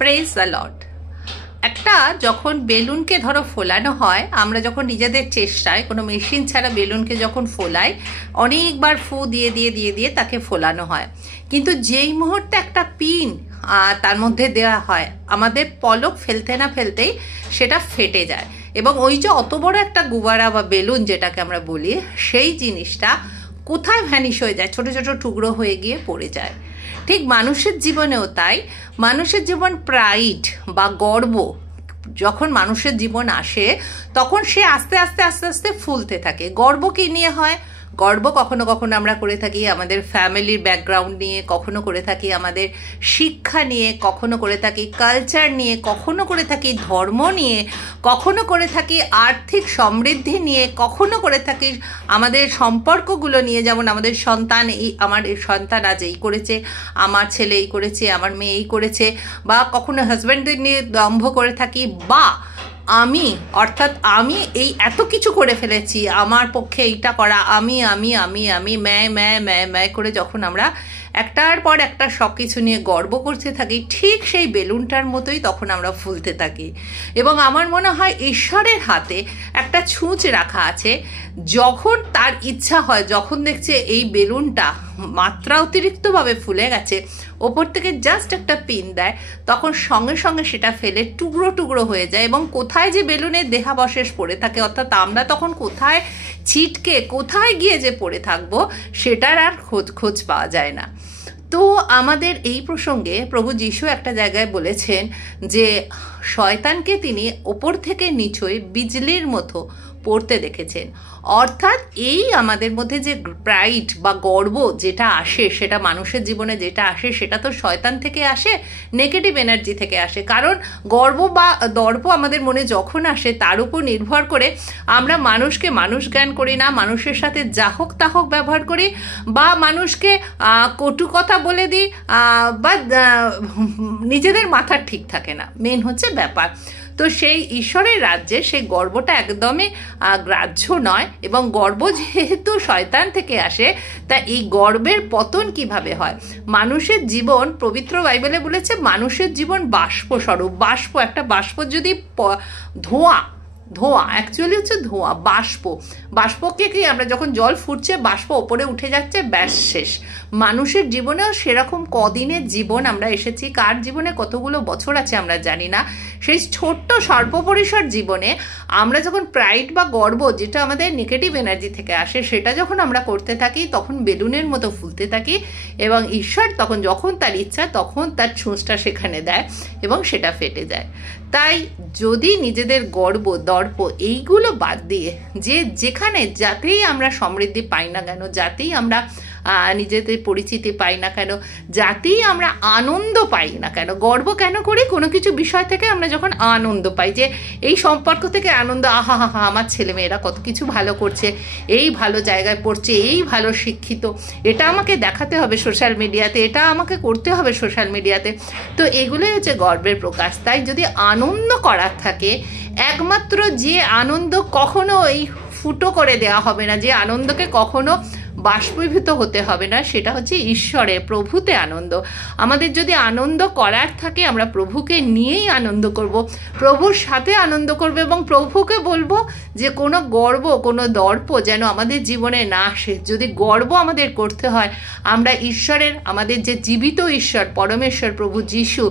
Praise the Lord. একটা যখন বেলুনকে ধরো ফোলানো হয়, আমরা যখন নিজেদের চেষ্টায় কোনো মেশিন ছাড়া বেলুনকে যখন ফোলাই, অনেকবার ফু দিয়ে দিয়ে দিয়ে দিয়ে তাকে ফোলানো হয়, কিন্তু যেই মুহূর্তে একটা পিন তার মধ্যে দেওয়া হয়, আমাদের পলক ফেলতে না ফেলতেই সেটা ফেটে যায়, এবং ওই যে অত বড় একটা গুবারা বা বেলুন যেটাকে আমরা বলি, সেই জিনিসটা কোথায় ভ্যানিশ হয়ে যায়, ছোট ছোট টুকরো হয়ে গিয়ে পড়ে যায়। ঠিক মানুষের জীবনেও তাই। মানুষের জীবন প্রাইড বা গর্ব যখন মানুষের জীবন আসে, তখন সে আস্তে আস্তে আস্তে আস্তে ফুলতে থাকে। গর্ব কি নিয়ে হয়? গর্ব কখনো কখনো আমরা করে থাকি আমাদের ফ্যামিলির ব্যাকগ্রাউন্ড নিয়ে, কখনো করে থাকি আমাদের শিক্ষা নিয়ে, কখনো করে থাকি কালচার নিয়ে, কখনো করে থাকি ধর্ম নিয়ে, কখনো করে থাকি আর্থিক সমৃদ্ধি নিয়ে, কখনো করে থাকি আমাদের সম্পর্কগুলো নিয়ে, যেমন আমাদের সন্তান, আমার সন্তান আজ এই করেছে, আমার ছেলে এই করেছে, আমার মেয়ে এই করেছে, বা কখনো হাজব্যান্ডদের নিয়ে দম্ভ করে থাকি, বা আমি, অর্থাৎ আমি এই এত কিছু করে ফেলেছি, আমার পক্ষে এইটা করা, আমি আমি আমি আমি ম্যায় ম্যায় ম্যায় ম্যায় করে যখন আমরা একটার পর একটা সব কিছু নিয়ে গর্ব করতে থাকি, ঠিক সেই বেলুনটার মতোই তখন আমরা ফুলতে থাকি। এবং আমার মনে হয় ঈশ্বরের হাতে একটা ছুঁচ রাখা আছে। যখন তার ইচ্ছা হয়, যখন দেখছে এই বেলুনটা মাত্রা অতিরিক্তভাবে ফুলে গেছে, ওপর থেকে জাস্ট একটা পিন দেয়, তখন সঙ্গে সঙ্গে সেটা ফেলে টুকরো টুকরো হয়ে যায়। এবং কোথায় যে বেলুনের দেহাবশেষ পড়ে থাকে, অর্থাৎ আমরা তখন কোথায় ছিটকে কোথায় গিয়ে যে পড়ে থাকবো, সেটার আর খোঁজ পাওয়া যায় না। তো আমাদের এই প্রসঙ্গে প্রভু যীশু একটা জায়গায় বলেছেন যে শয়তানকে তিনি ওপর থেকে নিচে বিজলির মতো পড়তে দেখেছেন। অর্থাৎ এই আমাদের মধ্যে যে প্রাইড বা গর্ব যেটা আসে, সেটা মানুষের জীবনে যেটা আসে, সেটা তো শয়তান থেকে আসে, নেগেটিভ এনার্জি থেকে আসে। কারণ গর্ব বা দর্প আমাদের মনে যখন আসে, তার উপর নির্ভর করে আমরা মানুষকে মানুষ জ্ঞান করি না, মানুষের সাথে যাহক তাহক ব্যবহার করি, বা মানুষকে কটু কথা বলে দিই, বা নিজেদের মাথার ঠিক থাকে না, মেন হচ্ছে ব্যাপার। তো সেই ঈশ্বরের রাজ্যে সেই গর্বটা একদমই গ্রাহ্য নয়। এবং গর্ব যেহেতু শয়তান থেকে আসে, তা এই গর্বের পতন কিভাবে হয়? মানুষের জীবন, পবিত্র বাইবেলে বলেছে মানুষের জীবন বাষ্প স্বরূপ। বাষ্প, একটা বাষ্প যদি ধোঁয়া অ্যাকচুয়ালি হচ্ছে ধোঁয়া, বাষ্পকে কি আমরা যখন জল ফুটছে, বাষ্প ওপরে উঠে যাচ্ছে, ব্যাস শেষ। মানুষের জীবনেও সেরকম কদিনের জীবন আমরা এসেছি, কার জীবনে কতগুলো বছর আছে আমরা জানি না। সেই ছোট্ট স্বল্পপরিসর জীবনে আমরা যখন প্রাইড বা গর্ব, যেটা আমাদের নেগেটিভ এনার্জি থেকে আসে, সেটা যখন আমরা করতে থাকি, তখন বেলুনের মতো ফুলতে থাকি। এবং ঈশ্বর তখন যখন তার ইচ্ছা, তখন তার ছুঁচটা সেখানে দেয় এবং সেটা ফেটে যায়। তাই যদি নিজেদের গর্ব, দর্প এইগুলো বাদ দিয়ে যেখানে যাতেই আমরা সমৃদ্ধি পাই না কেন, যাতেই আমরা নিজেদের পরিচিতি পাই না কেন, যাতেই আমরা আনন্দ পাই না কেন, গর্ব কেন করি? কোনো কিছু বিষয় থেকে আমরা যখন আনন্দ পাই, যে এই সম্পর্ক থেকে আনন্দ, আহা হা হা, আমার ছেলেমেয়েরা কত কিছু ভালো করছে, এই ভালো জায়গায় পড়ছে, এই ভালো শিক্ষিত, এটা আমাকে দেখাতে হবে সোশ্যাল মিডিয়াতে, এটা আমাকে করতে হবে সোশ্যাল মিডিয়াতে। তো এগুলোই হচ্ছে গর্বের প্রকাশ। তাই যদি আনন্দ করার থাকে, একমাত্র যে আনন্দ কখনো এই ফুটো করে দেওয়া হবে না, যে আনন্দকে কখনো বাষ্পীভূত হতে হবে না, সেটা হচ্ছে ঈশ্বরে, প্রভুতে আনন্দ। আমাদের যদি আনন্দ করার থাকে, আমরা প্রভুকে নিয়েই আনন্দ করব, প্রভুর সাথে আনন্দ করব, এবং প্রভুকে বলবো যে কোনো গর্ব, কোনো দর্প যেন আমাদের জীবনে না আসে। যদি গর্ব আমাদের করতে হয়, আমরা ঈশ্বরের, আমাদের যে জীবিত ঈশ্বর পরমেশ্বর প্রভু যীশু,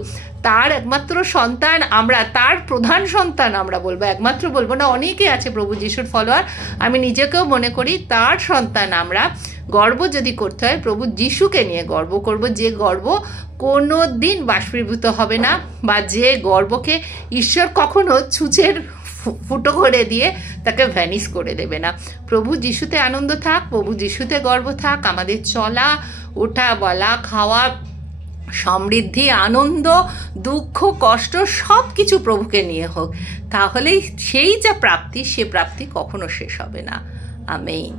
তার একমাত্র সন্তান আমরা, তার প্রধান সন্তান আমরা বলবো, একমাত্র বলবো না, অনেকে আছে প্রভু যীশুর ফলোয়ার, আমি নিজেকেও মনে করি তার সন্তান আমরা। গর্ব যদি করতে হয়, প্রভু যীশুকে নিয়ে গর্ব করব, যে গর্ব কোনো দিন বাষ্পীভূত হবে না, বা যে গর্বকে ঈশ্বর কখনো ছুঁচের ফুটো করে দিয়ে তাকে ভ্যানিশ করে দেবে না। প্রভু যিশুতে আনন্দ থাক, প্রভু যিশুতে গর্ব থাক, আমাদের চলা, ওঠা, বলা, খাওয়া, সমৃদ্ধি, আনন্দ, দুঃখ, কষ্ট সব কিছু প্রভুকে নিয়ে হোক। তাহলেই সেই যা প্রাপ্তি, সে প্রাপ্তি কখনো শেষ হবে না। আমেন।